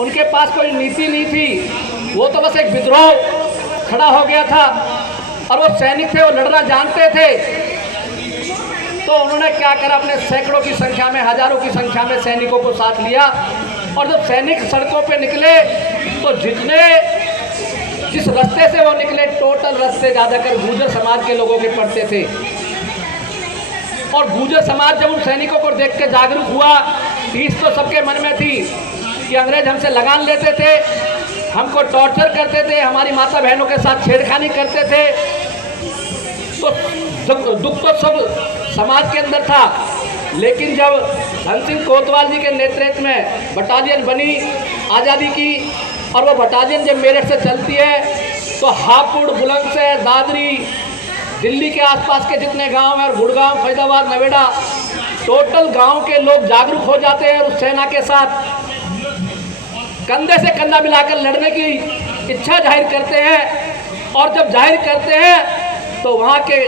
उनके पास कोई नीति नहीं थी, वो तो बस एक विद्रोह खड़ा हो गया था और वो सैनिक थे, वो लड़ना जानते थे। तो उन्होंने क्या करा, अपने सैकड़ों की संख्या में, हजारों की संख्या में सैनिकों को साथ लिया और जब सैनिक सड़कों पे निकले तो जिस रास्ते से वो निकले, टोटल रास्ते ज़्यादातर गुर्जर समाज के लोगों के पड़ते थे। और गुर्जर समाज जब उन सैनिकों को देख के जागरूक हुआ, टीस तो सबके मन में थी कि अंग्रेज हमसे लगान लेते थे, हमको टॉर्चर करते थे, हमारी माता बहनों के साथ छेड़खानी करते थे। तो दुख तो सब समाज के अंदर था। लेकिन जब धन सिंह कोतवाल जी के नेतृत्व में बटालियन बनी आज़ादी की, और वो बटालियन जब मेरठ से चलती है तो हापुड़, बुलंदशहर, दादरी, दिल्ली के आसपास के जितने गांव हैं और गुड़गांव, फैजाबाद, नवेड़ा, टोटल गांव के लोग जागरूक हो जाते हैं, उस सेना के साथ कंधे से कंधा मिलाकर लड़ने की इच्छा जाहिर करते हैं। और जब जाहिर करते हैं तो वहाँ के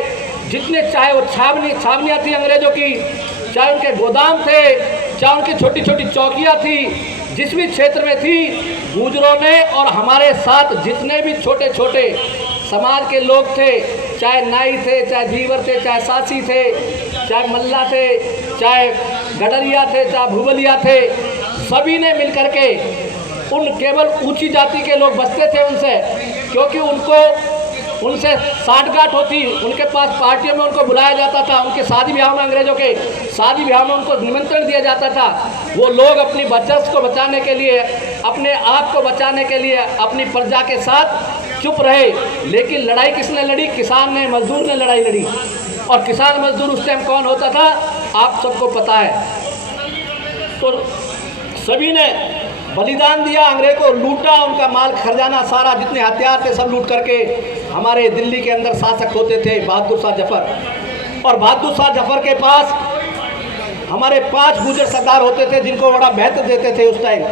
जितने, चाहे वो छावनियाँ थी अंग्रेज़ों की, चाहे उनके गोदाम थे, चाहे उनकी छोटी छोटी चौकियाँ थी, जिस भी क्षेत्र में थी, गुर्जरों ने और हमारे साथ जितने भी छोटे छोटे समाज के लोग थे, चाहे नाई थे, चाहे धीवर थे, चाहे सासी थे, चाहे मल्ला थे, चाहे गडरिया थे, चाहे भूबलिया थे, सभी ने मिलकर के उन केवल ऊंची जाति के लोग बसते थे उनसे, क्योंकि उनसे साठगांठ होती, उनके पास पार्टियों में उनको बुलाया जाता था, उनके शादी ब्याह में, अंग्रेजों के शादी ब्याह में उनको निमंत्रण दिया जाता था। वो लोग अपनी बचत को बचाने के लिए, अपने आप को बचाने के लिए अपनी प्रजा के साथ चुप रहे। लेकिन लड़ाई किसने लड़ी? किसान ने, मजदूर ने लड़ाई लड़ी। और किसान मजदूर उस टाइम कौन होता था, आप सबको पता है। तो सभी ने बलिदान दिया, अंग्रेज को लूटा, उनका माल खजाना सारा, जितने हथियार थे सब लूट करके हमारे दिल्ली के अंदर शासक होते थे बहादुर शाह जफर। और बहादुर शाह जफर के पास हमारे 5 गुर्जर सरदार होते थे, जिनको बड़ा महत्व देते थे उस टाइम।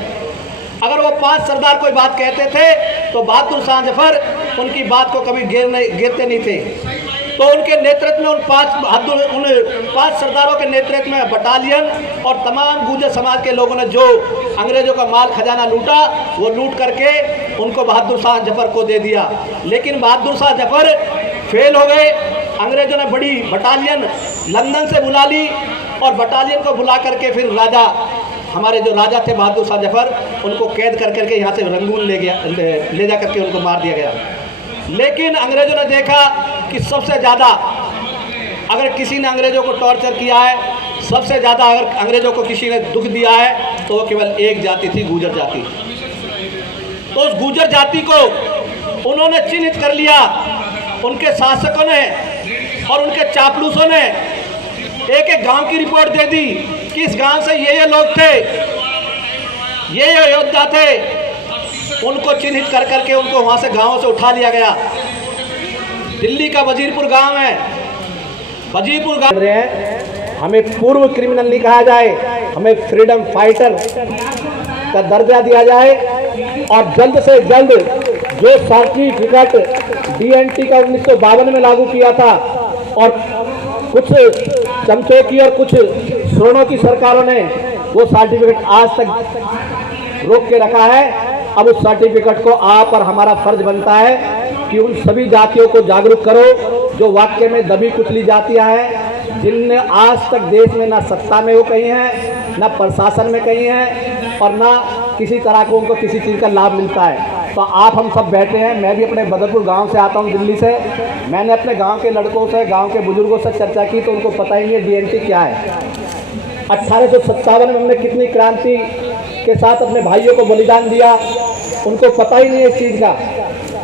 अगर वो 5 सरदार कोई बात कहते थे तो बहादुर शाह जफर उनकी बात को कभी गिरते नहीं थे। तो उनके नेतृत्व में उन 5 सरदारों के नेतृत्व में बटालियन और तमाम गुर्जर समाज के लोगों ने जो अंग्रेजों का माल खजाना लूटा, वो लूट करके उनको बहादुर शाह जफर को दे दिया। लेकिन बहादुर शाह जफर फेल हो गए। अंग्रेजों ने बड़ी बटालियन लंदन से बुला ली और बटालियन को बुला करके फिर हमारे जो राजा थे बहादुर शाह जफर, उनको कैद कर करके यहाँ से रंगून ले जा करके उनको मार दिया गया। लेकिन अंग्रेजों ने देखा कि सबसे ज़्यादा अगर किसी ने अंग्रेजों को टॉर्चर किया है, सबसे ज़्यादा अगर अंग्रेजों को किसी ने दुख दिया है, तो वो केवल एक जाति थी, गुर्जर जाति। तो उस गुर्जर जाति को उन्होंने चिन्हित कर लिया। उनके शासकों ने और उनके चापलूसों ने एक एक गांव की रिपोर्ट दे दी कि इस गांव से ये लोग थे, ये योद्धा थे। उनको चिन्हित कर करके उनको वहाँ से गांवों से उठा लिया गया। दिल्ली का वजीरपुर गांव है, वजीरपुर गांव रहे हैं। हमें पूर्व क्रिमिनल नहीं कहा जाए, हमें फ्रीडम फाइटर का दर्जा दिया जाए और जल्द से जल्द जो सर्टिफिकेट DNT का 1952 में लागू किया था और कुछ चमचों की और कुछ श्रोणों की सरकारों ने वो सर्टिफिकेट आज तक रोक के रखा है। अब उस सर्टिफिकेट को आप और हमारा फर्ज बनता है कि उन सभी जातियों को जागरूक करो जो वाकई में दबी कुचली जातियां हैं, जिनने आज तक देश में ना सत्ता में वो कहीं हैं, ना प्रशासन में कहीं हैं और ना किसी तरह को उनको किसी चीज़ का लाभ मिलता है। तो आप हम सब बैठे हैं। मैं भी अपने बदरपुर गांव से आता हूं, दिल्ली से। मैंने अपने गांव के लड़कों से, गांव के बुजुर्गों से चर्चा की तो उनको पता ही नहीं है DNT क्या है। 1857 में हमने कितनी क्रांति के साथ अपने भाइयों को बलिदान दिया, उनको पता ही नहीं है इस चीज़ का।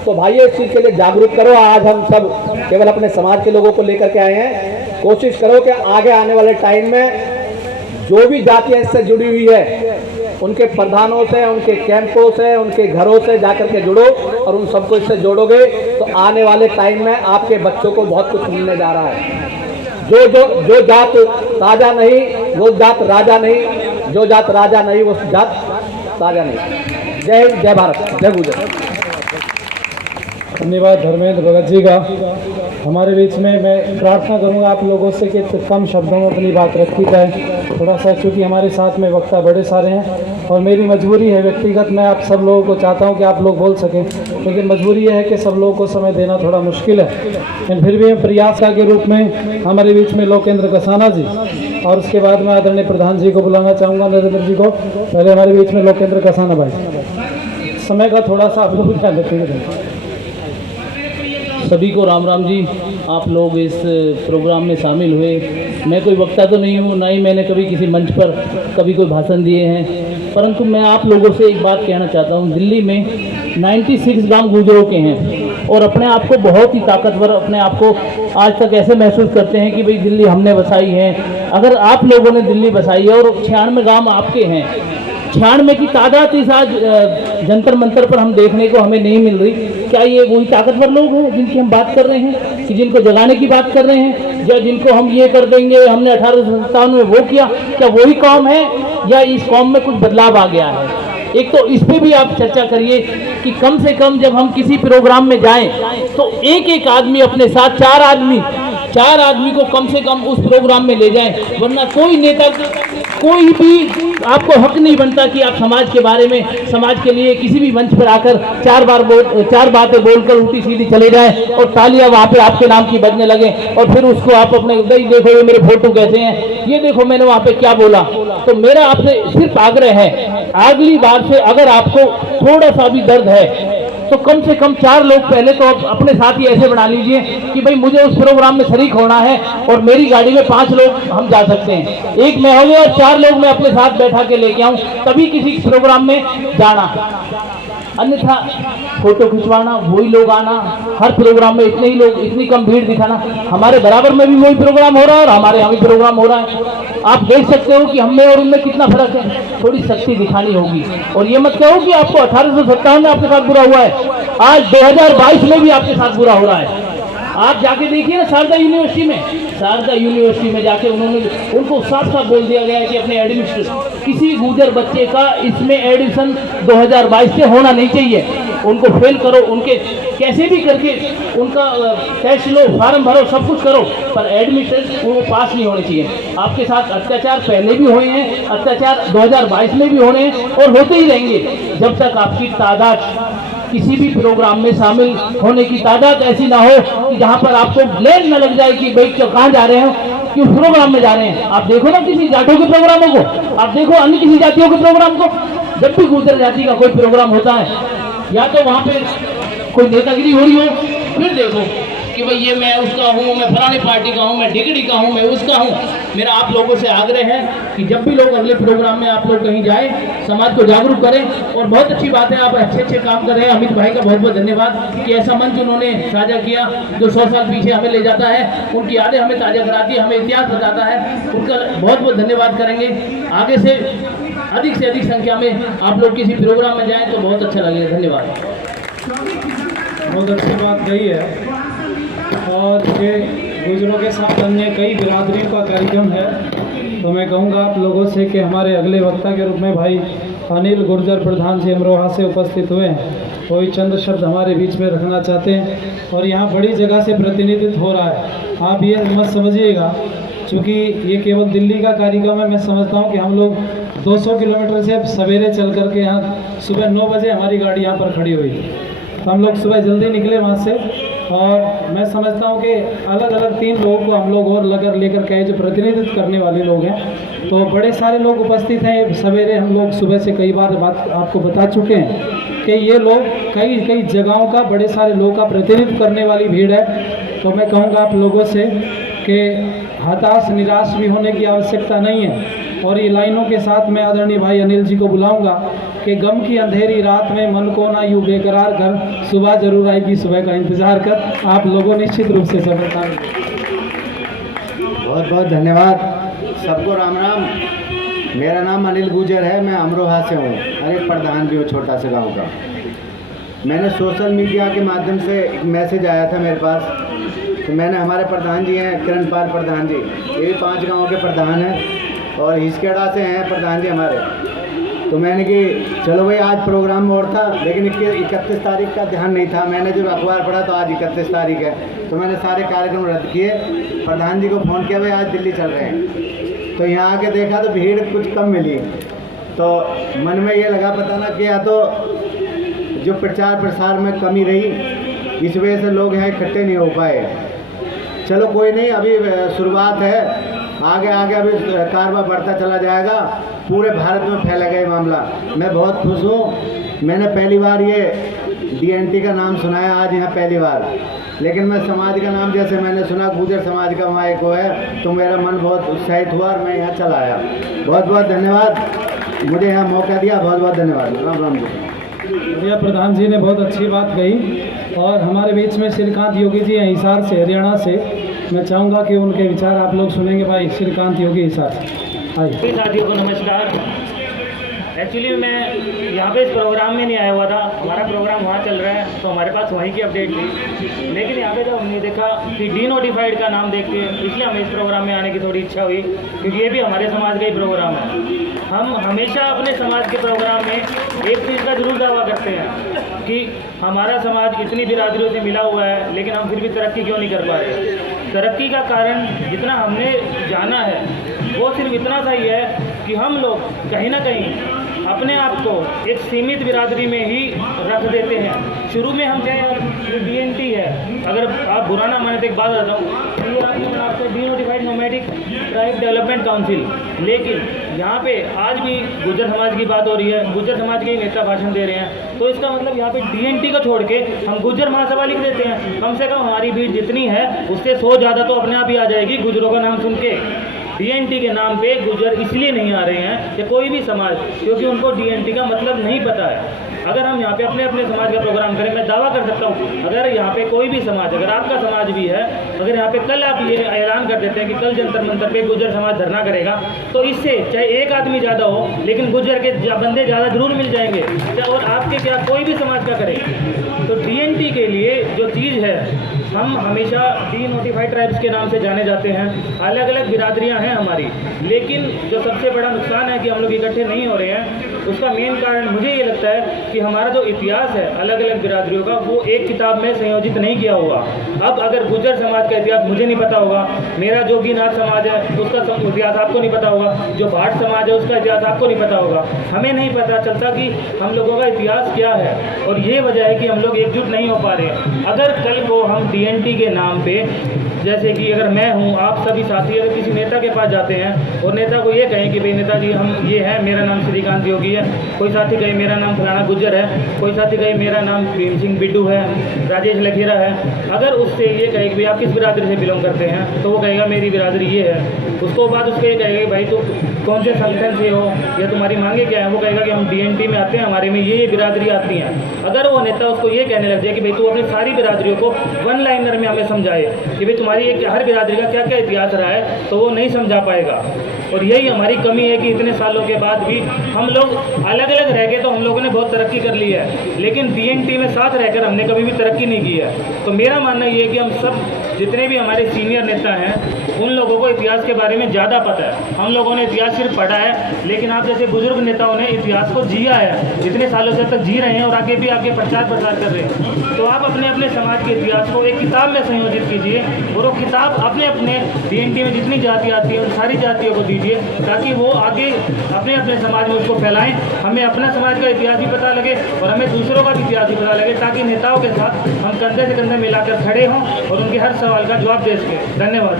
तो भाइयों, इस चीज़ के लिए जागरूक करो। आज हम सब केवल अपने समाज के लोगों को लेकर के आए हैं। कोशिश करो कि आगे आने वाले टाइम में जो भी जातियाँ इससे जुड़ी हुई है, उनके प्रधानों से, उनके कैंपों से, उनके घरों से जाकर के जुड़ो और उन सबको इससे जोड़ोगे तो आने वाले टाइम में आपके बच्चों को बहुत कुछ मिलने जा रहा है। जो जात राजा नहीं वो जात राजा नहीं, जो जात राजा नहीं वो जात राजा नहीं। जय हिंद, जय भारत, जय गुजर। धन्यवाद धर्मेंद्र भगत जी का। हमारे बीच में मैं प्रार्थना करूंगा आप लोगों से कि कम शब्दों में अपनी बात रखी जाए। थोड़ा सा, क्योंकि हमारे साथ में वक्ता बड़े सारे हैं, और मेरी मजबूरी है व्यक्तिगत, मैं आप सब लोगों को चाहता हूं कि आप लोग बोल सकें, लेकिन मजबूरी यह है कि सब लोगों को समय देना थोड़ा मुश्किल है। लेकिन फिर भी प्रयास के रूप में हमारे बीच में लोकेंद्र कसाना जी, और उसके बाद मैं आदरणीय प्रधान जी को बुलाना चाहूँगा, नरेंद्र जी को। पहले हमारे बीच में लोकेंद्र कसाना भाई, समय का थोड़ा सा आप लोग ध्यान रखिएगा। सभी को राम राम जी। आप लोग इस प्रोग्राम में शामिल हुए। मैं कोई वक्ता तो नहीं हूँ, ना ही मैंने कभी किसी मंच पर कभी कोई भाषण दिए हैं, परंतु मैं आप लोगों से एक बात कहना चाहता हूँ। दिल्ली में 96 गांव गुजरों के हैं और अपने आप को बहुत ही ताकतवर, अपने आप को आज तक ऐसे महसूस करते हैं कि भाई दिल्ली हमने बसाई है। अगर आप लोगों ने दिल्ली बसाई है और 96 गांव आपके हैं, 96 की तादाद इस आज जंतर मंतर पर हम देखने को हमें नहीं मिल रही। क्या ये वही ताकतवर लोग हैं जिनकी हम बात कर रहे हैं, कि जिनको जगाने की बात कर रहे हैं, या जिनको हम ये कर देंगे, हमने 1857 में वो किया, क्या वही कौम है या इस कौम में कुछ बदलाव आ गया है? एक तो इस पे भी आप चर्चा करिए कि कम से कम जब हम किसी प्रोग्राम में जाएं तो एक एक आदमी अपने साथ, चार आदमी को कम से कम उस प्रोग्राम में ले जाएं, वरना कोई नेता, कोई भी आपको हक नहीं बनता कि आप समाज के बारे में, समाज के लिए किसी भी मंच पर आकर चार बातें बोलकर उल्टी सीधी चले जाएं और तालियां वहां पे आपके नाम की बजने लगे, और फिर उसको आप अपने देखो ये मेरे फोटो कैसे हैं, ये देखो मैंने वहां पे क्या बोला। तो मेरा आपसे सिर्फ आग्रह है, अगली बार से अगर आपको थोड़ा सा भी दर्द है तो कम से कम 4 लोग पहले तो अपने साथ ही ऐसे बना लीजिए कि भाई मुझे उस प्रोग्राम में शरीक होना है और मेरी गाड़ी में 5 लोग हम जा सकते हैं। एक मैं हो गया और 4 लोग मैं अपने साथ बैठा के लेके आऊं, तभी किसी प्रोग्राम में जाना। अन्यथा फोटो खिंचवाना, वही लोग आना, हर प्रोग्राम में इतने ही लोग, इतनी कम भीड़ दिखाना। हमारे बराबर में भी वही प्रोग्राम हो रहा है और हमारे यहाँ भी प्रोग्राम हो रहा है। आप देख सकते हो कि हम में और उनमें कितना फर्क है। थोड़ी शक्ति दिखानी होगी, और ये मत कहो कि आपको 1857 में आपके साथ बुरा हुआ है, आज 2022 में भी आपके साथ बुरा हो रहा है। आप जाके देखिए ना शारदा यूनिवर्सिटी में जाके उनको साफ साफ बोल दिया गया है कि अपने एडमिशन किसी गुजर बच्चे का इसमें एडमिशन 2022 से होना नहीं चाहिए। उनको फेल करो, उनके कैसे भी करके उनका टेस्ट लो, फार्म भरो, सब कुछ करो, पर एडमिशन वो पास नहीं होने चाहिए। आपके साथ अत्याचार पहले भी हुए हैं, अत्याचार 2022 में भी होने हैं और होते ही रहेंगे जब तक आपकी तादाद किसी भी प्रोग्राम में शामिल होने की तादाद ऐसी ना हो कि जहां पर आपको ब्लेम न लग जाए कि भाई कहाँ जा रहे हो, किस प्रोग्राम में जा रहे हैं। आप देखो ना किसी जाटों के प्रोग्रामों को, आप देखो अन्य किसी जातियों के प्रोग्राम को, जब भी गुजर जाति का कोई प्रोग्राम होता है या तो वहां पे कोई नेतागिरी हो रही हो, फिर देखो कि भाई ये मैं उसका हूँ, मैं फलानी पार्टी का हूँ, मैं डिगड़ी का हूँ, मैं उसका हूँ। मेरा आप लोगों से आग्रह है कि जब भी लोग अगले प्रोग्राम में आप लोग कहीं जाएं, समाज को जागरूक करें। और बहुत अच्छी बात है, आप अच्छे काम कर रहे हैं। अमित भाई का बहुत बहुत धन्यवाद कि ऐसा मंच उन्होंने साझा किया जो 100 साल पीछे हमें ले जाता है, उनकी यादें हमें ताज़ा कराती है, हमें इतिहास बताता है। उनका बहुत बहुत धन्यवाद करेंगे। आगे से अधिक संख्या में आप लोग किसी प्रोग्राम में जाएँ तो बहुत अच्छा लगेगा। धन्यवाद। बहुत अच्छी बात कही है, और ये गुजरों के साथ अन्य कई बिरादरियों का कार्यक्रम है। तो मैं कहूँगा आप लोगों से कि हमारे अगले वक्ता के रूप में भाई अनिल गुर्जर प्रधान जी अमरोहा से उपस्थित हुए हैं, कोई चंद शब्द हमारे बीच में रखना चाहते हैं। और यहाँ बड़ी जगह से प्रतिनिधित्व हो रहा है, आप ये मत समझिएगा चूँकि ये केवल दिल्ली का कार्यक्रम है। मैं समझता हूँ कि हम लोग 200 किलोमीटर से सवेरे चल करके यहाँ सुबह 9 बजे हमारी गाड़ी यहाँ पर खड़ी हुई, तो हम लोग सुबह जल्दी निकले वहाँ से। और मैं समझता हूँ कि अलग अलग 3 लोगों को हम लोग और लेकर के जो प्रतिनिधित्व करने वाले लोग हैं, तो बड़े सारे लोग उपस्थित हैं। सवेरे हम लोग सुबह से कई बार बात आपको बता चुके हैं कि ये लोग कई जगहों का, बड़े सारे लोगों का प्रतिनिधित्व करने वाली भीड़ है। तो मैं कहूँगा आप लोगों से कि हताश निराश भी होने की आवश्यकता नहीं है। और ये लाइनों के साथ मैं आदरणीय भाई अनिल जी को बुलाऊंगा कि गम की अंधेरी रात में मन को ना यूँ बेकरार कर, सुबह जरूर आएगी, सुबह का इंतज़ार कर। आप लोगों निश्चित रूप से सब बताएंगे। बहुत बहुत धन्यवाद। सबको राम राम। मेरा नाम अनिल गुर्जर है, मैं अमरोहा से हूँ, अरे प्रधान भी हूँ छोटा सा गांव का। मैंने सोशल मीडिया के माध्यम से एक मैसेज आया था मेरे पास, तो मैंने हमारे प्रधान जी हैं किरणपाल प्रधान जी, ये भी 5 गाँव के प्रधान हैं और हिस्केड़ा से हैं प्रधान जी हमारे। तो मैंने कि चलो भाई आज प्रोग्राम और था, लेकिन 31 तारीख का ध्यान नहीं था। मैंने जब अखबार पढ़ा तो आज 31 तारीख है, तो मैंने सारे कार्यक्रम रद्द किए। प्रधान जी को फ़ोन किया, भाई आज दिल्ली चल रहे हैं। तो यहाँ आके देखा तो भीड़ कुछ कम मिली, तो मन में ये लगा पता ना कि या तो जो प्रचार प्रसार में कमी रही इस वजह से लोग यहाँ इकट्ठे नहीं हो पाए। चलो कोई नहीं, अभी शुरुआत है, आगे आगे अभी कारवा बढ़ता चला जाएगा, पूरे भारत में फैलेगा ये मामला। मैं बहुत खुश हूँ, मैंने पहली बार ये DNT का नाम सुनाया आज यहाँ पहली बार, लेकिन मैं समाज का नाम जैसे मैंने सुना गुर्जर समाज का वहाँ एक है तो मेरा मन बहुत उत्साहित हुआ और मैं यहाँ चला आया। बहुत बहुत धन्यवाद, मुझे यहाँ मौका दिया, बहुत बहुत धन्यवाद। राम राम जी। भैया प्रधान जी ने बहुत अच्छी बात कही और हमारे बीच में श्रीकांत योगी जी हैं हिसार से, हरियाणा से। मैं चाहूँगा कि उनके विचार आप लोग सुनेंगे। भाई श्रीकांत योगी हिसार से आइए। सभी साथियों को नमस्कार। एक्चुअली मैं यहाँ पे इस प्रोग्राम में नहीं आया हुआ था, हमारा प्रोग्राम वहाँ चल रहा है तो हमारे पास वहीं की अपडेट थी, लेकिन यहाँ पे जब हमने देखा कि डीनोटिफाइड का नाम देख के इसलिए हमें इस प्रोग्राम में आने की थोड़ी इच्छा हुई, क्योंकि ये भी हमारे समाज का ही प्रोग्राम है। हम हमेशा अपने समाज के प्रोग्राम में एक चीज़ का जरूर दावा करते हैं कि हमारा समाज इतनी बिरादरियों से मिला हुआ है लेकिन हम फिर भी तरक्की क्यों नहीं कर पा रहे। तरक्की का कारण जितना हमने जाना है वो सिर्फ इतना सा ही है कि हम लोग कहीं ना कहीं अपने आप को एक सीमित बिरादरी में ही रख देते हैं। शुरू में हम चाहे DNT है, अगर आप बुरा ना माने तो एक बात बताऊँ, ये आपसे denotified nomadic tribe development council, लेकिन यहाँ पे आज भी गुर्जर समाज की बात हो रही है, गुर्जर समाज के नेता भाषण दे रहे हैं, तो इसका मतलब यहाँ पे DNT को छोड़ के हम गुर्जर महासभा लिख देते हैं। कम से कम हमारी भीड़ जितनी है उससे 100 ज़्यादा तो अपने आप ही आ जाएगी गुर्जरों का नाम सुन के। DNT के नाम पे गुर्जर इसलिए नहीं आ रहे हैं कि कोई भी समाज, क्योंकि उनको DNT का मतलब नहीं पता है। अगर हम यहाँ पे अपने अपने समाज का प्रोग्राम करें, मैं दावा कर सकता हूँ अगर यहाँ पे कोई भी समाज, अगर आपका समाज भी है, अगर यहाँ पे कल आप ये ऐलान कर देते हैं कि कल जंतर मंतर पे गुर्जर समाज धरना करेगा, तो इससे चाहे एक आदमी ज़्यादा हो लेकिन गुर्जर के बंदे ज़्यादा जरूर मिल जाएंगे, और आपके क्या कोई भी समाज का करे। तो DNT के लिए जो चीज़ है, हम हमेशा डीनोटिफाइड ट्राइब्स के नाम से जाने जाते हैं, अलग अलग बिरादरियां हैं हमारी, लेकिन जो सबसे बड़ा नुकसान है कि हम लोग इकट्ठे नहीं हो रहे हैं, उसका मेन कारण मुझे ये लगता है कि हमारा जो इतिहास है अलग अलग बिरादरियों का वो एक किताब में संयोजित नहीं किया हुआ। अब अगर गुर्जर समाज का इतिहास मुझे नहीं पता होगा, मेरा जोगीनाथ समाज है उसका इतिहास आपको नहीं पता होगा, जो भाट समाज है उसका इतिहास आपको नहीं पता होगा, हमें नहीं पता चलता कि हम लोगों का इतिहास क्या है, और ये वजह है कि हम लोग एकजुट नहीं हो पा रहे हैं। अगर कल को हम DNT के नाम पे, जैसे कि अगर मैं हूँ, आप सभी साथी अगर किसी नेता के पास जाते हैं और नेता को ये कहें कि भाई नेताजी हम ये है, मेरा नाम श्रीकांत योगी है, कोई साथी कहे मेरा नाम फलाना गुज्जर है, कोई साथी कहे मेरा नाम भीम सिंह बिड्डू है, राजेश लखेरा है, अगर उससे ये कहे कि भाई आप किस बिरादरी से बिलोंग करते हैं, तो वो कहेगा मेरी बिरादरी ये है। उसको बाद उसको ये कहेगा भाई तो कौन से संगठन से हो या तुम्हारी मांगे क्या है, वो कहेगा कि हम DNT में आते हैं, हमारे में ये बिरादरी आती हैं। अगर वो नेता उसको ये कहने लग जाए कि भाई तू अपनी सारी बिरादरियों को वन लाइनर में हमें समझाए कि भाई तुम्हारी एक हर बिरादरी का क्या क्या इतिहास रहा है, तो वो नहीं समझा पाएगा। और यही हमारी कमी है कि इतने सालों के बाद भी हम लोग अलग अलग रह गए, तो हम लोगों ने बहुत तरक्की कर ली है, लेकिन DNT में साथ रहकर हमने कभी भी तरक्की नहीं की है। तो मेरा मानना ये है कि हम सब जितने भी हमारे सीनियर नेता हैं उन लोगों को इतिहास के बारे में ज़्यादा पता है। हम लोगों ने इतिहास सिर्फ पढ़ा है, लेकिन आप जैसे बुजुर्ग नेताओं ने इतिहास को जिया है, इतने सालों से तक जी रहे हैं और आगे भी आगे प्रचार प्रसार कर रहे हैं। तो आप अपने अपने समाज के इतिहास को एक किताब में संयोजित कीजिए और वो किताब अपने अपने DNT में जितनी जाति आती है उन सारी जातियों को दीजिए, ताकि वो आगे अपने अपने समाज में उसको फैलाएं। हमें अपना समाज का इतिहास भी पता लगे और हमें दूसरों का भी इतिहास भी पता लगे, ताकि नेताओं के साथ हम कंधे से कंधे मिलाकर खड़े हों और उनके हर सवाल का जवाब दे सकें। धन्यवाद।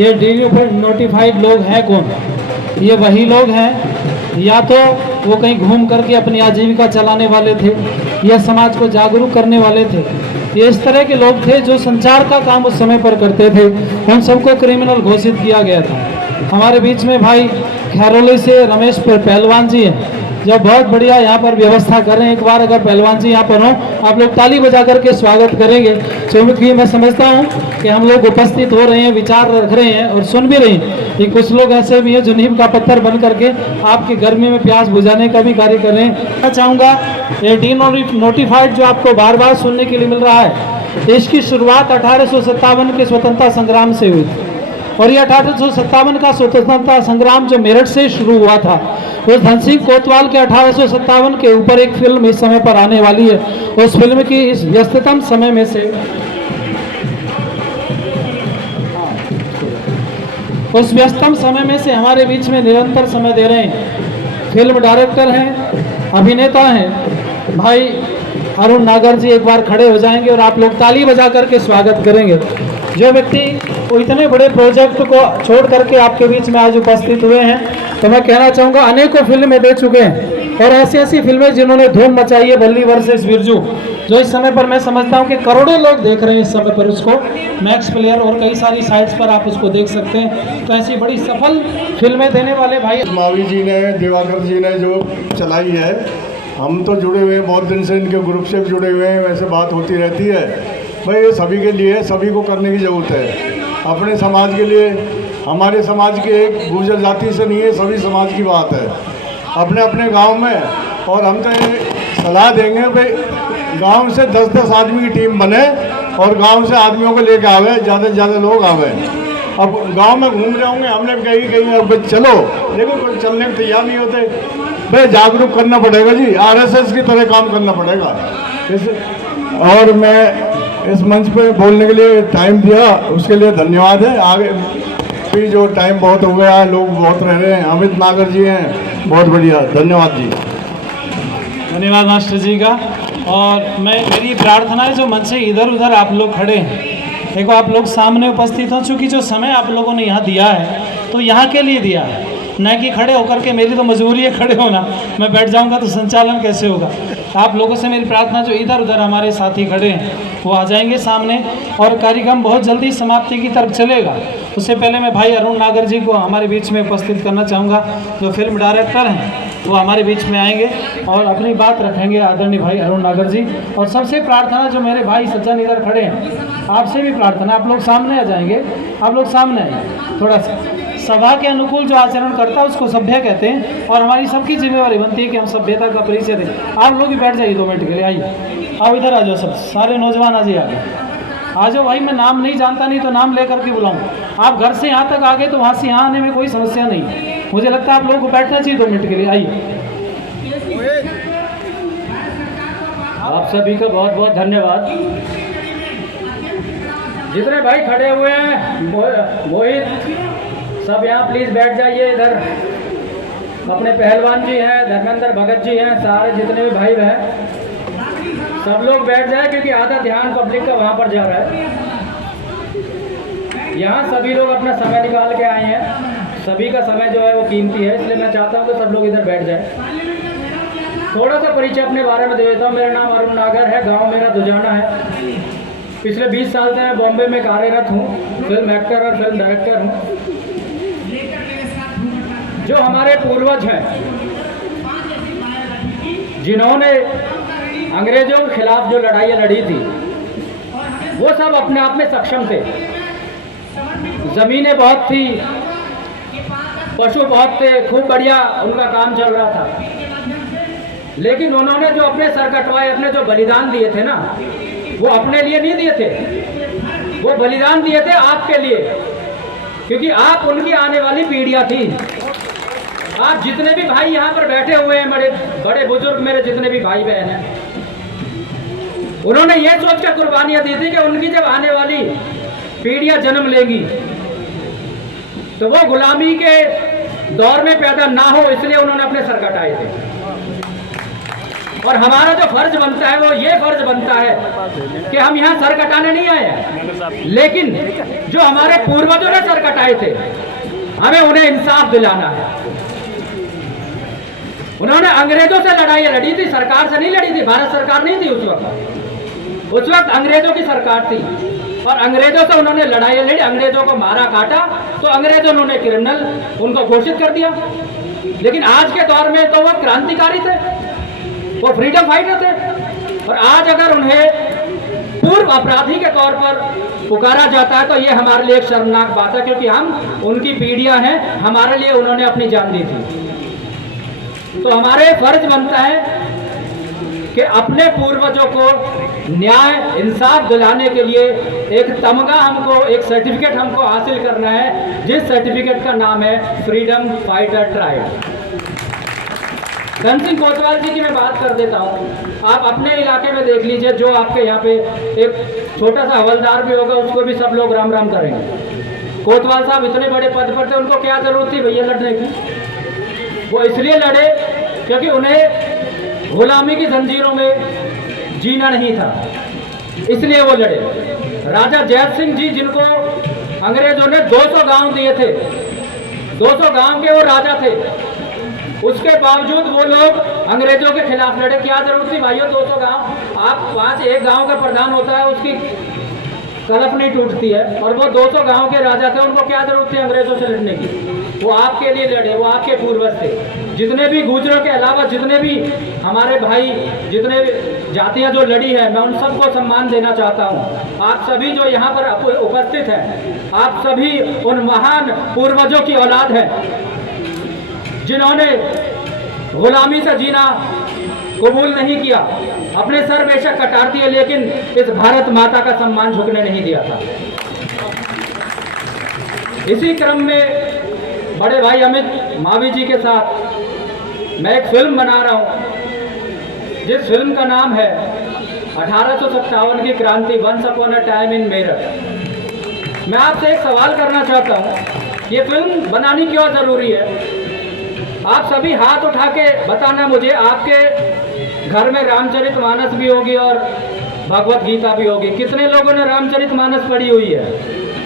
ये डीनोटिफाइड लोग हैं कौन? ये वही लोग हैं, या तो वो कहीं घूम करके अपनी आजीविका चलाने वाले थे या समाज को जागरूक करने वाले थे। ये इस तरह के लोग थे जो संचार का काम उस समय पर करते थे। उन सबको क्रिमिनल घोषित किया गया था। हमारे बीच में भाई खैरोली से रमेश पहलवान जी हैं, जो बहुत बढ़िया यहाँ पर व्यवस्था कर रहे हैं। एक बार अगर पहलवान जी यहाँ पर हों, आप लोग ताली बजा करके स्वागत करेंगे, क्योंकि मैं समझता हूँ कि हम लोग उपस्थित हो रहे हैं, विचार रख रहे हैं और सुन भी रहे हैं कि कुछ लोग ऐसे भी हैं जो नीम का पत्थर बन करके आपकी गर्मी में प्यास बुझाने का भी कार्य कर रहे हैं। मैं चाहूँगा ये डीनोटिफाइड जो आपको बार बार सुनने के लिए मिल रहा है, इसकी शुरुआत 1857 के स्वतंत्रता संग्राम से हुई और ये 1857 का स्वतंत्रता संग्राम जो मेरठ से शुरू हुआ था, उस धन सिंह कोतवाल के 1857 के ऊपर एक फिल्म इस समय पर आने वाली है। उस फिल्म की इस व्यस्ततम समय में से हमारे बीच में निरंतर समय दे रहे हैं फिल्म डायरेक्टर हैं, अभिनेता हैं, भाई अरुण नागर जी एक बार खड़े हो जाएंगे और आप लोग ताली बजा करके स्वागत करेंगे। जो व्यक्ति वो इतने बड़े प्रोजेक्ट को छोड़ करके आपके बीच में आज उपस्थित हुए हैं, तो मैं कहना चाहूँगा अनेकों फिल्में दे चुके हैं और ऐसी ऐसी फिल्में जिन्होंने धूम मचाई है, बल्ली वर्सेस बिरजू, जो इस समय पर मैं समझता हूँ कि करोड़ों लोग देख रहे हैं इस समय पर उसको, मैक्स प्लेयर और कई सारी साइट्स पर आप उसको देख सकते हैं। तो ऐसी बड़ी सफल फिल्में देने वाले भाई मावी जी ने, दिवाकर जी ने जो चलाई है, हम तो जुड़े हुए हैं बहुत दिन से, इनके ग्रुप से भी जुड़े हुए हैं, वैसे बात होती रहती है। भाई ये सभी के लिए, सभी को करने की ज़रूरत है, अपने समाज के लिए। हमारे समाज के एक गुर्जर जाति से नहीं है, सभी समाज की बात है अपने अपने गांव में। और हम तो ये सलाह देंगे भाई गांव से 10-10 आदमी की टीम बने और गांव से आदमियों को लेकर आवे, ज़्यादा से ज़्यादा लोग आवे। अब गांव में घूम रहे होंगे, हमने कहीं अब चलो, लेकिन कोई चलने को तैयार नहीं होते। भाई जागरूक करना पड़ेगा जी, आरएसएस की तरह काम करना पड़ेगा। और मैं इस मंच पे बोलने के लिए टाइम दिया, उसके लिए धन्यवाद है। आगे भी जो टाइम बहुत हो गया, लोग बहुत रह रहे हैं, अमित नागर जी हैं, बहुत बढ़िया, धन्यवाद जी। धन्यवाद मास्टर जी का। और मेरी प्रार्थना है जो मंच से इधर उधर आप लोग खड़े हैं, देखो आप लोग सामने उपस्थित हो, चूँकि जो समय आप लोगों ने यहाँ दिया है तो यहाँ के लिए दिया है, न कि खड़े होकर के। मेरी तो मजबूरी है खड़े होना, मैं बैठ जाऊँगा तो संचालन कैसे होगा। आप लोगों से मेरी प्रार्थना, जो इधर उधर हमारे साथी खड़े हैं वो आ जाएंगे सामने, और कार्यक्रम बहुत जल्दी समाप्ति की तरफ चलेगा। उससे पहले मैं भाई अरुण नागर जी को हमारे बीच में उपस्थित करना चाहूँगा, जो फिल्म डायरेक्टर हैं, वो हमारे बीच में आएंगे और अपनी बात रखेंगे, आदरणीय भाई अरुण नागर जी। और सबसे प्रार्थना, जो मेरे भाई सज्जन इधर खड़े हैं, आपसे भी प्रार्थना, आप लोग सामने आ जाएंगे, आप लोग सामने आए थोड़ा सा। सभा के अनुकूल जो आचरण करता है उसको सभ्य कहते हैं, और हमारी सबकी जिम्मेवारी बनती है कि हम सभ्यता का परिचय दें। आप लोग भी बैठ जाइए 2 मिनट के लिए, आइए, आओ इधर आ जाओ, सब सारे नौजवान आ जाइए, आ जाओ भाई। मैं नाम नहीं जानता, नहीं तो नाम लेकर के बुलाऊँ। आप घर से यहाँ तक आ गए तो वहाँ से यहाँ आने में कोई समस्या नहीं, मुझे लगता है आप लोगों को बैठना चाहिए 2 मिनट के लिए, आइए। आप सभी का बहुत बहुत धन्यवाद। जितने भाई खड़े हुए हैं, मोहित, सब यहाँ प्लीज़ बैठ जाइए इधर। अपने पहलवान जी हैं, धर्मेंद्र भगत जी हैं, सारे जितने भी भाई हैं सब लोग बैठ जाए, क्योंकि आधा ध्यान पब्लिक का वहाँ पर जा रहा है। यहाँ सभी लोग अपना समय निकाल के आए हैं, सभी का समय जो है वो कीमती है, इसलिए मैं चाहता हूँ कि सब लोग इधर बैठ जाए। थोड़ा सा परिचय अपने बारे में दे देता हूँ। मेरा नाम अरुण नागर है, गांव मेरा दुजाना है। पिछले 20 साल से मैं बॉम्बे में कार्यरत हूँ, फिल्म एक्टर और फिल्म डायरेक्टर हूँ। जो हमारे पूर्वज हैं, जिन्होंने अंग्रेजों के खिलाफ जो लड़ाइयाँ लड़ी थी, वो सब अपने आप में सक्षम थे। ज़मीनें बहुत थी, पशु बहुत थे, खूब बढ़िया उनका काम चल रहा था। लेकिन उन्होंने जो अपने सर कटवाए, अपने जो बलिदान दिए थे ना, वो अपने लिए नहीं दिए थे, वो बलिदान दिए थे आपके लिए, क्योंकि आप उनकी आने वाली पीढ़ियाँ थी। आप जितने भी भाई यहाँ पर बैठे हुए हैं, बड़े बड़े बुजुर्ग मेरे जितने भी भाई बहन हैं, उन्होंने ये सोचकर कुर्बानियाँ दी थी कि उनकी जब आने वाली पीढ़ियाँ जन्म लेंगी तो वो गुलामी के दौर में पैदा ना हो, इसलिए उन्होंने अपने सर कटाए थे। और हमारा जो फर्ज बनता है वो ये फर्ज बनता है कि हम यहाँ सर कटाने नहीं आए हैं, लेकिन जो हमारे पूर्वजों ने सर कटाए थे, हमें उन्हें इंसाफ दिलाना है। उन्होंने अंग्रेजों से लड़ाइयाँ लड़ी थी, सरकार से नहीं लड़ी थी, भारत सरकार नहीं थी उस वक्त। उस वक्त अंग्रेजों की सरकार थी और अंग्रेजों से उन्होंने लड़ाइयाँ लड़ी, अंग्रेजों को मारा काटा, तो अंग्रेजों उन्होंने क्रिमिनल उनको घोषित कर दिया। लेकिन आज के दौर में तो वो क्रांतिकारी थे, वो फ्रीडम फाइटर थे, और आज अगर उन्हें पूर्व अपराधी के तौर पर पुकारा जाता है तो ये हमारे लिए एक शर्मनाक बात है, क्योंकि हम उनकी पीढ़ियां हैं, हमारे लिए उन्होंने अपनी जान दी थी। तो हमारे फर्ज बनता है कि अपने पूर्वजों को न्याय इंसाफ दिलाने के लिए एक तमगा हमको, एक सर्टिफिकेट हमको हासिल करना है, जिस सर्टिफिकेट का नाम है freedom fighter tribe. Dhan Singh कोतवाल जी की मैं बात कर देता हूँ। आप अपने इलाके में देख लीजिए, जो आपके यहाँ पे एक छोटा सा हवलदार भी होगा, उसको भी सब लोग राम राम करेंगे। कोतवाल साहब इतने बड़े पद पर थे, उनको क्या जरूरत थी भैया लड़ने की? वो इसलिए लड़े क्योंकि उन्हें गुलामी की जंजीरों में जीना नहीं था, इसलिए वो लड़े। राजा जैत सिंह जी, जिनको अंग्रेजों ने 200 गांव दिए थे, 200 गांव के वो राजा थे, उसके बावजूद वो लोग अंग्रेजों के खिलाफ लड़े। क्या जरूरत थी भाइयों 200 गांव? आप एक गांव का प्रधान होता है, उसकी कलफ नहीं टूटती है, और वो 200 गांव के राजा थे, उनको क्या जरूरत थी अंग्रेजों से लड़ने की? वो आपके लिए लड़े, वो आपके पूर्वज थे। जितने भी गुजरों के अलावा जितने भी हमारे भाई, जितने जातियां जो लड़ी है, मैं उन सबको सम्मान देना चाहता हूं। आप सभी जो यहाँ पर उपस्थित हैं, आप सभी उन महान पूर्वजों की औलाद हैं जिन्होंने गुलामी से जीना कबूल नहीं किया, अपने सर बेशक कटार दिए, लेकिन इस भारत माता का सम्मान झुकने नहीं दिया था। इसी क्रम में बड़े भाई अमित मावी जी के साथ मैं एक फिल्म बना रहा हूं, जिस फिल्म का नाम है 1857 की क्रांति, once upon a time in Meerut. मैं आपसे एक सवाल करना चाहता हूं, ये फिल्म बनानी क्यों जरूरी है? आप सभी हाथ उठा के बताना मुझे, आपके घर में रामचरितमानस भी होगी और भगवत गीता भी होगी। कितने लोगों ने रामचरितमानस पढ़ी हुई है?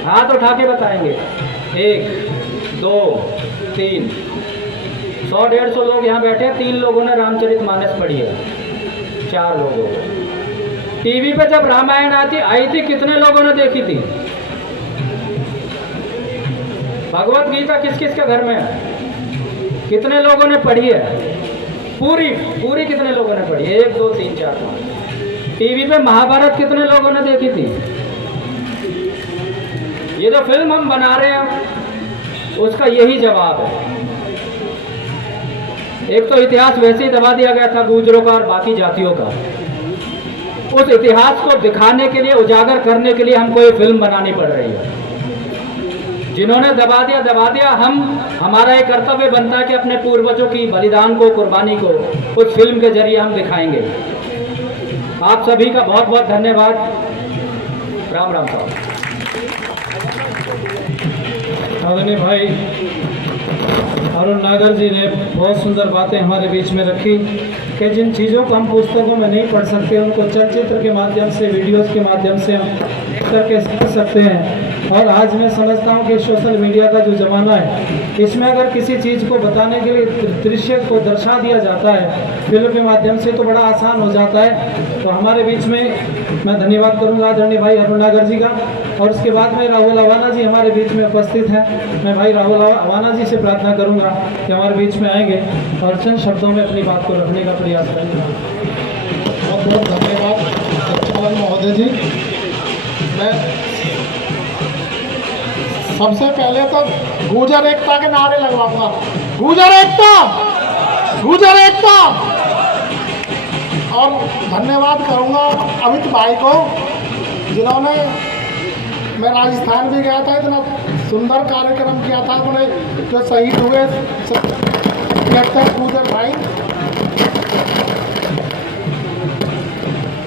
हाथ उठा के बताएंगे। 1 2 3 100-150 लोग यहाँ बैठे हैं, 3 लोगों ने रामचरितमानस पढ़ी है, 4 लोगों को। टीवी पे जब रामायण आई थी कितने लोगों ने देखी थी? भगवत गीता किस किस के घर में है? कितने लोगों ने पढ़ी है? पूरी कितने लोगों ने पढ़ी? 1 2 3 4 5। टीवी पे महाभारत कितने लोगों ने देखी थी? ये जो फिल्म हम बना रहे हैं उसका यही जवाब है। एक तो इतिहास वैसे ही दबा दिया गया था गुजरों का और बाकी जातियों का, उस इतिहास को दिखाने के लिए, उजागर करने के लिए हमको ये फिल्म बनानी पड़ रही है। जिन्होंने दबा दिया, हमारा एक कर्तव्य बनता है कि अपने पूर्वजों की बलिदान को, कुर्बानी को उस फिल्म के जरिए हम दिखाएंगे। आप सभी का बहुत बहुत धन्यवाद। राम राम साहब। आदरणीय भाई अरुण नागर जी ने बहुत सुंदर बातें हमारे बीच में रखी कि जिन चीज़ों को हम पुस्तकों में नहीं पढ़ सकते, उनको चलचित्र के माध्यम से, वीडियोस के माध्यम से हम देख करके समझ सकते हैं। और आज मैं समझता हूँ कि सोशल मीडिया का जो ज़माना है, इसमें अगर किसी चीज़ को बताने के लिए दृश्य को दर्शा दिया जाता है फिल्म के माध्यम से, तो बड़ा आसान हो जाता है। तो हमारे बीच में मैं धन्यवाद करूँगा आदरणीय भाई अरुण नागर जी का। और उसके बाद में राहुल अवाना जी हमारे बीच में उपस्थित हैं। मैं भाई राहुल अवाना जी से प्रार्थना करूँगा कि हमारे बीच में आएंगे और चंद शब्दों में अपनी बात को रखने का प्रयास करेंगे। बहुत बहुत धन्यवाद सचिवानंद महोदय जी। मैं सबसे पहले तो गुर्जर एकता के नारे लगवाऊंगा। गुर्जर एकता, गुर्जर एकता। और धन्यवाद करूंगा अमित भाई को, जिन्होंने, मैं राजस्थान भी गया था, इतना सुंदर कार्यक्रम किया था। अपने जो शहीद हुए गुर्जर भाई,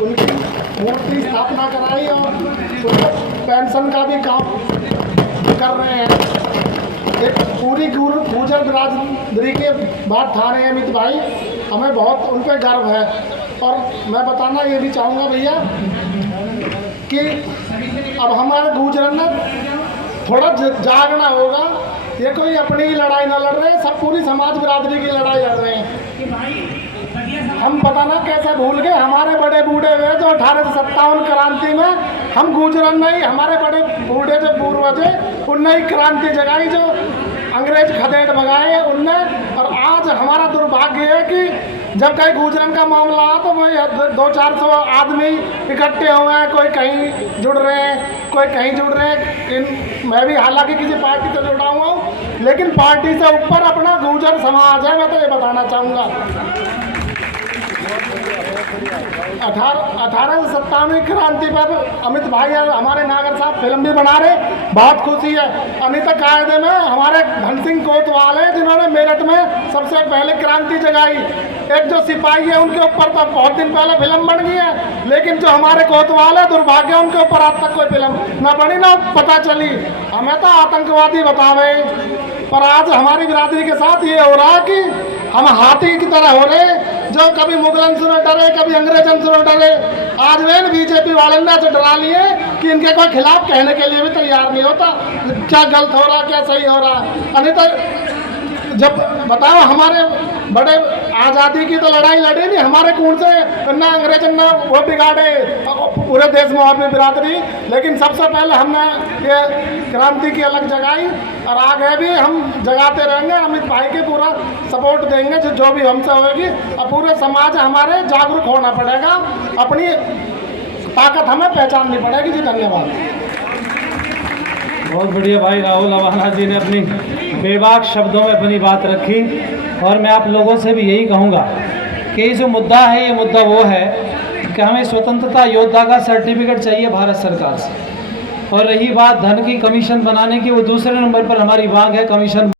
उनकी मूर्ति स्थापना कराई और पेंशन का भी काम कर रहे हैं। एक पूरी गुर्जर बिरादरी के बात ठा रहे हैं अमित भाई, हमें बहुत उन पर गर्व है। और मैं बताना ये भी चाहूँगा भैया कि अब हमारे गुर्जर ने थोड़ा जागना होगा। ये कोई अपनी ही लड़ाई ना लड़ रहे हैं, सब पूरी समाज बिरादरी की लड़ाई लड़ रहे हैं। हम पता ना कैसे भूल गए, हमारे बड़े बूढ़े हुए जो 1857 क्रांति में, हम गुजरन नहीं, हमारे बड़े बूढ़े जो पूर्वज है उनने ही क्रांति जगाई, जो अंग्रेज खदेड़ भगाए उनने। और आज हमारा दुर्भाग्य है कि जब कहीं गुजरन का मामला आ तो वही 200-400 आदमी इकट्ठे हुए हैं, कोई कहीं जुड़ रहे हैं, कोई कहीं जुड़ रहे हैं। मैं भी हालांकि किसी पार्टी से जुड़ा हुआ हूँ, लेकिन पार्टी से ऊपर अपना गुर्जर समाज है, मैं तो ये बताना चाहूँगा। 1897 क्रांति पर अमित भाई और हमारे नागर साहब फिल्म भी बना रहे, बहुत खुशी है। अनिता कायदे में हमारे धन सिंह कोतवाल है जिन्होंने मेरठ में सबसे पहले क्रांति जगाई। एक जो सिपाही है उनके ऊपर तो बहुत दिन पहले फिल्म बन गई है, लेकिन जो हमारे कोतवाल है दुर्भाग्य उनके ऊपर आज तक कोई फिल्म ना बनी ना पता चली। हमें तो आतंकवादी बतावे, पर आज हमारी बिरादरी के साथ ये हो रहा है कि हम हाथी की तरह हो रहे, जो कभी मुगलन से न डरे कभी अंग्रेजन से न डरे। आज वे बीजेपी वाले ने तो डरा लिए कि इनके कोई खिलाफ कहने के लिए भी तैयार नहीं होता, क्या गलत हो रहा क्या सही हो रहा। अरे तो जब बताओ हमारे बड़े आज़ादी की तो लड़ाई लड़ी नहीं, हमारे खून से ना अंग्रेजन ने वो बिगाड़े पूरे देश में और भी बिरादरी, लेकिन सबसे पहले हमने ये क्रांति की अलग जगाई और आगे भी हम जगाते रहेंगे। अमित भाई के पूरा सपोर्ट देंगे जो भी हमसे होगी, और पूरे समाज हमारे जागरूक होना पड़ेगा, अपनी ताकत हमें पहचाननी पड़ेगी जी। धन्यवाद। बहुत बढ़िया भाई राहुल अवाना जी ने अपनी बेबाक शब्दों में अपनी बात रखी, और मैं आप लोगों से भी यही कहूँगा कि ये जो मुद्दा है ये मुद्दा वो है कि हमें स्वतंत्रता योद्धा का सर्टिफिकेट चाहिए भारत सरकार से, और रही बात धन की कमीशन बनाने की, वो दूसरे नंबर पर हमारी मांग है कमीशन